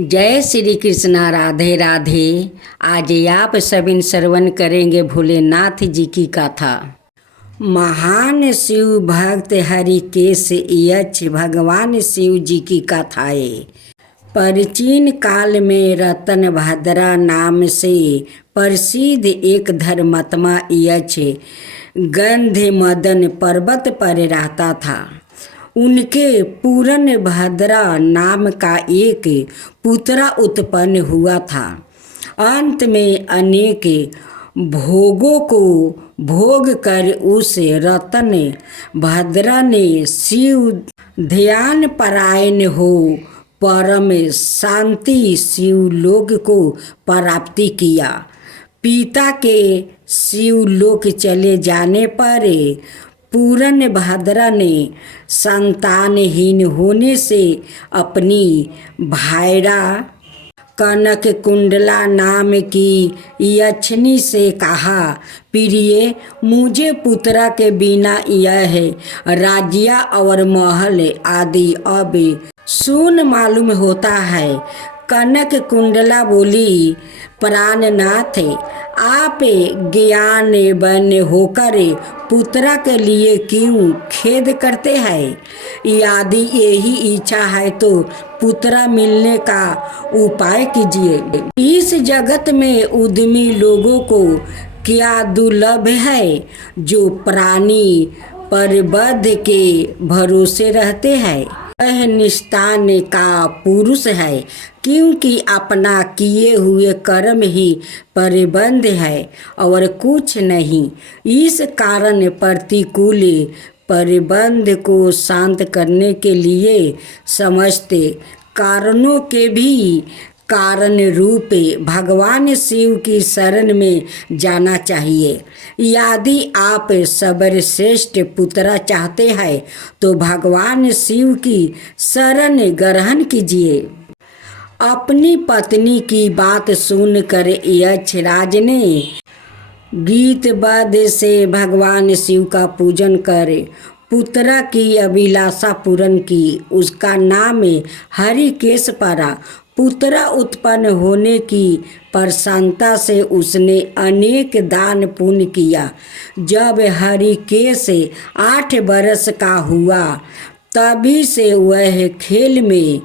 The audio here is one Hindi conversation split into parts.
जय श्री कृष्णा। राधे राधे। आज आप सभी श्रवण करेंगे भोलेनाथ जी की कथा। महान शिव भक्त हरिकेश यक्ष भगवान शिव जी की कथाएं। प्राचीन काल में रत्नभद्रा नाम से प्रसिद्ध एक धर्मात्मा यक्ष गंधमदन पर्वत पर रहता था। उनके पूरन भद्रा नाम का एक पुत्र उत्पन्न हुआ था। अंत में अनेक भोगों को भोग कर उस रतन भद्रा ने शिव ध्यान परायण हो परम शांति शिवलोक को प्राप्ति किया। पिता के शिवलोक चले जाने पर पूरन भद्रा ने संतानहीन होने से अपनी भायरा कनक कुंडला नाम की यक्षिणी से कहा, प्रिय, मुझे पुत्र के बिना यह राज्य और महल आदि अब शून्य मालूम होता है। कनक कुंडला बोली, प्राणनाथ, आप ज्ञानवान होकर पुत्र के लिए क्यों खेद करते हैं? यदि यही इच्छा है तो पुत्र मिलने का उपाय कीजिए। इस जगत में उद्यमी लोगों को क्या दुर्लभ है जो प्राणी परिबद्ध के भरोसे रहते हैं। वह निष्ठान का पुरुष है, क्योंकि अपना किए हुए कर्म ही परिबद्ध है और कुछ नहीं। इस कारण प्रतिकूल परिबंध को शांत करने के लिए समस्त कारणों के भी कारण रूप भगवान शिव की शरण में जाना चाहिए। यदि आप सर्वश्रेष्ठ पुत्र चाहते हैं तो भगवान शिव की शरण ग्रहण कीजिए। अपनी पत्नी की बात सुनकर यक्षराज ने गीतबद्ध से भगवान शिव का पूजन कर पुत्र की अभिलाषा पूर्ण की। उसका नाम हरिकेश पड़ा। पुत्र उत्पन्न होने की प्रसन्नता से उसने अनेक दान पुण्य किया। जब हरिकेश 8 वर्ष का हुआ तभी से वह खेल में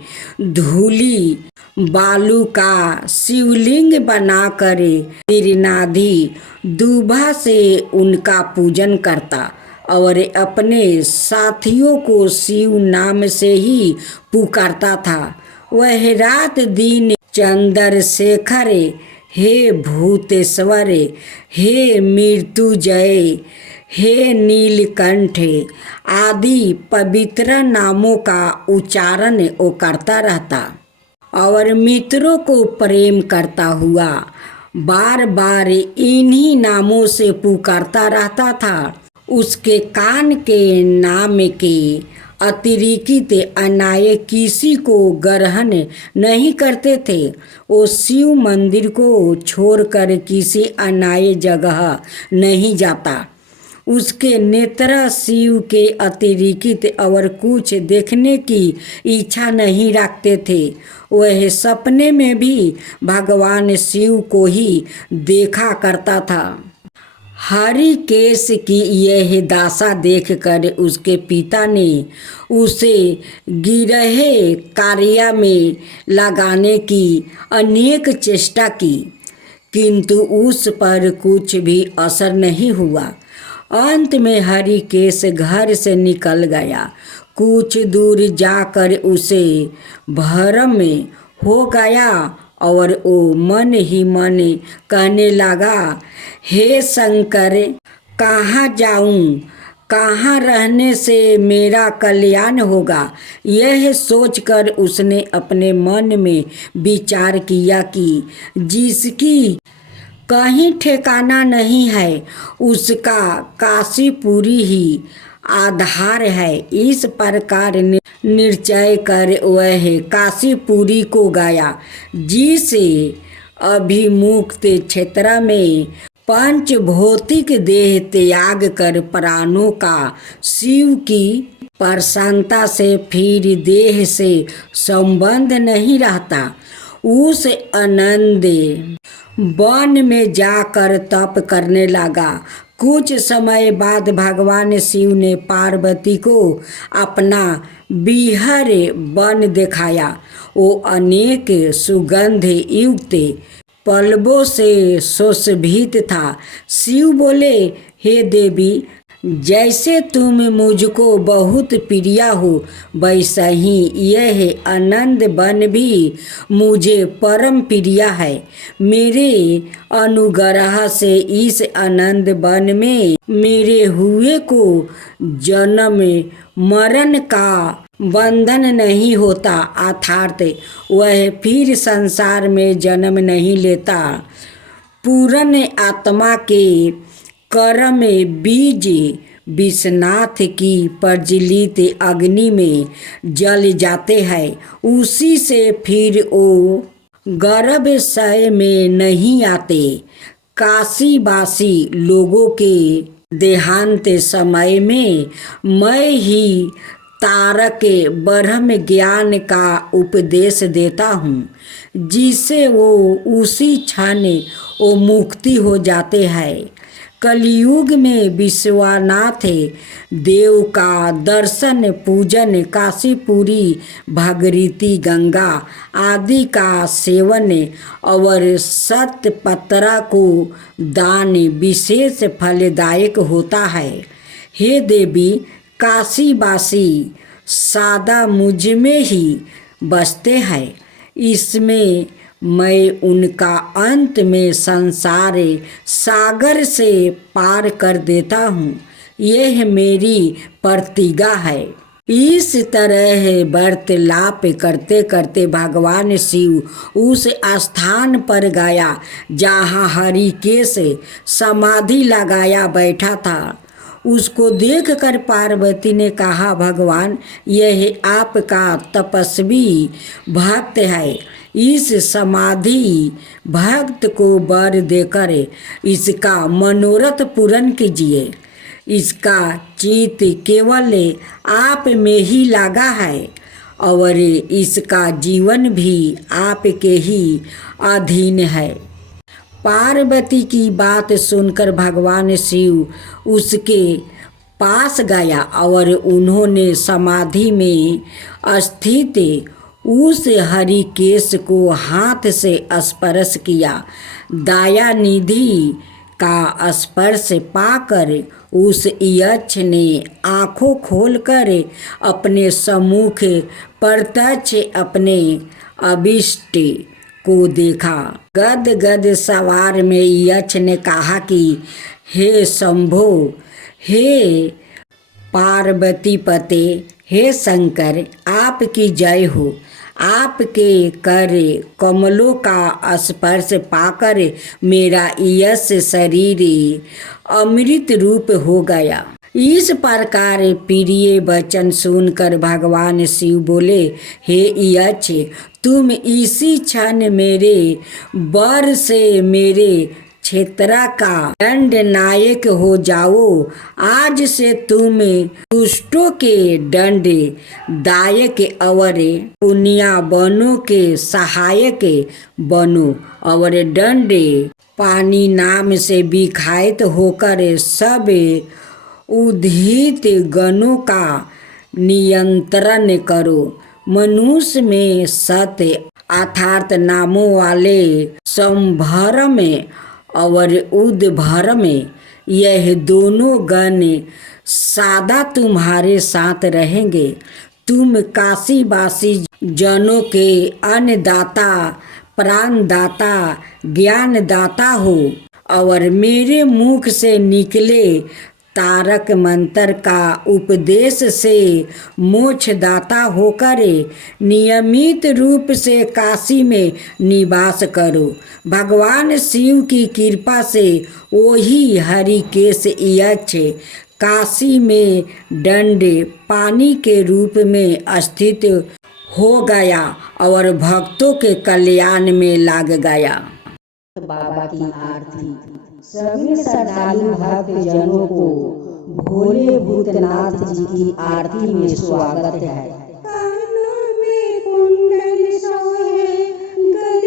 धूली बालू का शिवलिंग बनाकर त्रिनाधि दूभा से उनका पूजन करता और अपने साथियों को शिव नाम से ही पुकारता था। वह रात दिन चंद्रशेखर, हे भूतेश्वर, हे मृत्युंजय, हे नीलकंठ आदि पवित्र नामों का उच्चारण वो करता रहता और मित्रों को प्रेम करता हुआ बार बार इन्हीं नामों से पुकारता रहता था। उसके कान के नाम के अतिरिक्त अन्य किसी को ग्रहण नहीं करते थे। वो शिव मंदिर को छोड़कर किसी अन्य जगह नहीं जाता। उसके नेत्र शिव के अतिरिक्त और कुछ देखने की इच्छा नहीं रखते थे। वह सपने में भी भगवान शिव को ही देखा करता था। हरिकेश की यह दशा देखकर उसके पिता ने उसे गिरह कार्य में लगाने की अनेक चेष्टा की, किंतु उस पर कुछ भी असर नहीं हुआ। अंत में हरिकेश घर से निकल गया। कुछ दूर जाकर उसे भ्रम हो गया और वो मन ही मन कहने लगा, हे शंकर, कहाँ जाऊं, कहाँ रहने से मेरा कल्याण होगा। यह सोचकर उसने अपने मन में विचार किया कि जिसकी कहीं ठिकाना नहीं है उसका काशीपुरी ही आधार है। इस प्रकार निश्चय कर वह काशीपुरी को गया, जिसे अभिमुक्त क्षेत्र में पंच भौतिक देह त्याग कर प्राणों का शिव की प्रसन्नता से फिर देह से संबंध नहीं रहता। उस आनंद वन में जाकर तप करने लगा। कुछ समय बाद भगवान शिव ने पार्वती को अपना विहर वन दिखाया। वो अनेक सुगंध युक्त पल्लवों से सुशोभित था। शिव बोले, हे देवी, जैसे तुम मुझको बहुत प्रिय हो, वैसा ही यह आनंद वन भी मुझे परम प्रिय है। मेरे अनुग्रह से इस आनंद वन में मेरे हुए को जन्म मरण का बंधन नहीं होता, अर्थात वह फिर संसार में जन्म नहीं लेता। पूर्ण आत्मा के कर्म बीज विश्वनाथ की प्रज्वलित अग्नि में जल जाते हैं। उसी से फिर वो गर्भाशय में नहीं आते। काशीवासी लोगों के देहांत समय में मैं ही तारक ब्रह्म ज्ञान का उपदेश देता हूँ, जिससे वो उसी क्षण वो मुक्ति हो जाते हैं। कलयुग में विश्वनाथ देव का दर्शन पूजन, काशीपुरी भागीरथी गंगा आदि का सेवन और सतपत्रा को दान विशेष फलदायक होता है। हे देवी, काशीवासी सदा मुझ में ही बसते हैं। इसमें मैं उनका अंत में संसार सागर से पार कर देता हूँ। यह मेरी प्रतिज्ञा है। इस तरह वार्तालाप करते करते भगवान शिव उस स्थान पर गया जहाँ हरिकेश समाधि लगाया बैठा था। उसको देखकर पार्वती ने कहा, भगवान, यह आपका तपस्वी भक्त है। इस समाधि भक्त को वर देकर इसका मनोरथ पूर्ण कीजिए। इसका चित्त केवल आप में ही लगा है और इसका जीवन भी आपके ही अधीन है। पार्वती की बात सुनकर भगवान शिव उसके पास गया और उन्होंने समाधि में स्थित उस हरिकेश को हाथ से स्पर्श किया। दया निधि का स्पर्श पाकर उस यक्ष ने आँखों खोलकर अपने सम्मुख प्रत्यक्ष अपने अभिष्ट को देखा। गद गद सवार में यक्ष ने कहा कि हे शंभो, हे पार्वती पते, हे शंकर, आपकी जय हो। आपके कर कमलों का स्पर्श पाकर मेरा यश शरीर अमृत रूप हो गया। इस प्रकार प्रिय वचन सुनकर भगवान शिव बोले, हे यक्ष, तुम इसी क्षण मेरे वर से मेरे क्षेत्र का दंड नायक हो जाओ। आज से तुम दुष्टों के दंड दायक और पुण्यावानों के सहायक बनो और दंड पानी नाम से विख्यात होकर सब उद्धित गणों का नियंत्रण करो। मनुष्य में सत्य अर्थात नामों वाले संभर में और उद्भर में यह दोनों गण सदा तुम्हारे साथ रहेंगे। तुम काशीवासी जनों के अन्नदाता, प्राणदाता, ज्ञानदाता हो और मेरे मुख से निकले तारक मंत्र का उपदेश से मोक्षदाता होकर नियमित रूप से काशी में निवास करो। भगवान शिव की कृपा से वही हरिकेश यक्ष काशी में दंड पानी के रूप में स्थित हो गया और भक्तों के कल्याण में लग गया। बाबा की आरती। सभी श्रद्धालु भक्त जनों को भोले भूतनाथ जी की आरती में स्वागत है। कानों में कुंडल सोहे, गले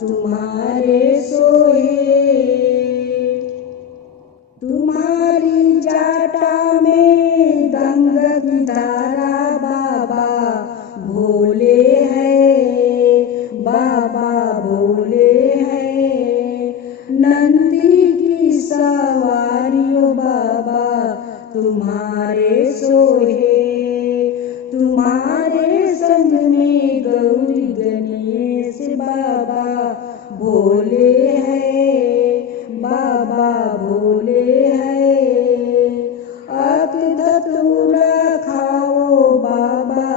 तुम्हारे सोहे। तुम्हारी जाटा में गंगा की धारा बाबा भोले हैं, बाबा भोले हैं। नंदी की सवारियों बाबा तुम्हारे सोहे। तुम्हारे संग में गौरी गणेश बाबा भोले हैं, बाबा भोले हैं। अत धतूरा खाओ बाबा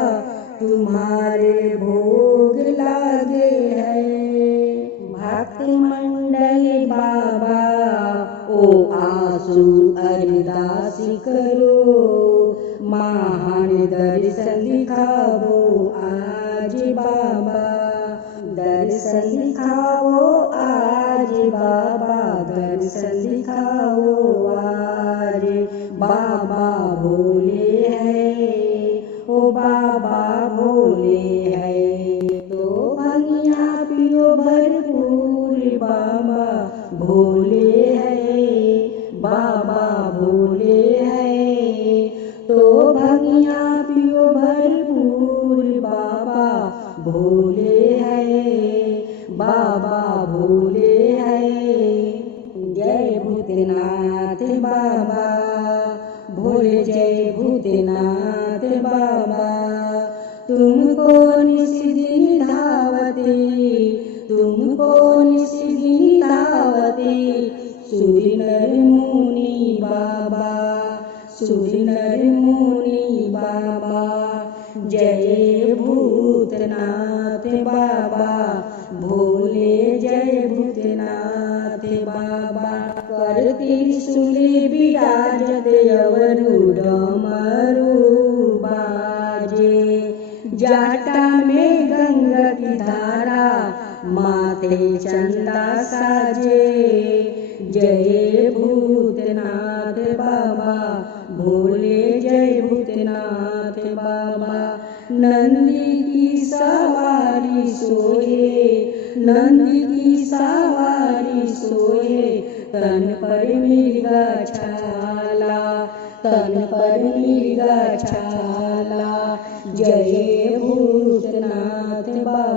तुम्हारे भोग लागे हैं। भक्त मंडल बाबा ओ आंसू अरदासी करो। महान दर्शन दिखाओ आज बाबा, दर्शन दिखाओ आज बाबा, दर्शन दिखाओ आज। बाबा भोले हैं, ओ बाबा भोले हैं। तो भंगिया पियो भरपूर बाबा भोले हैं, बाबा भोले हैं। तो भंगिया पियो भरपूर बाबा भोले हैं, बाबा भोले हैं। जय भूतनाथ बाबा भोले, जय भूतनाथ बाबा। तुमको निशिदिन धावते, तुमको निशिदिन धावते। सूर्य नर मुनि बाबा, सूर्य नर मुनि बाबा। जय भूतनाथ बाबा भोले, जय भूतनाथ बाबा। कर त्रिशूली विराजत अवरु डमरू बाजे। जाटा में गंगा की धारा माथे चंदा साजे। जय भूतनाथ बाबा भोले, जय भूतनाथ बाबा। नंदी की सवारी सोहे, नंदी की सवारी सोहे। तन पर मृगा छाला, तन पर मृगा छाला। जय भूतनाथ बाबा।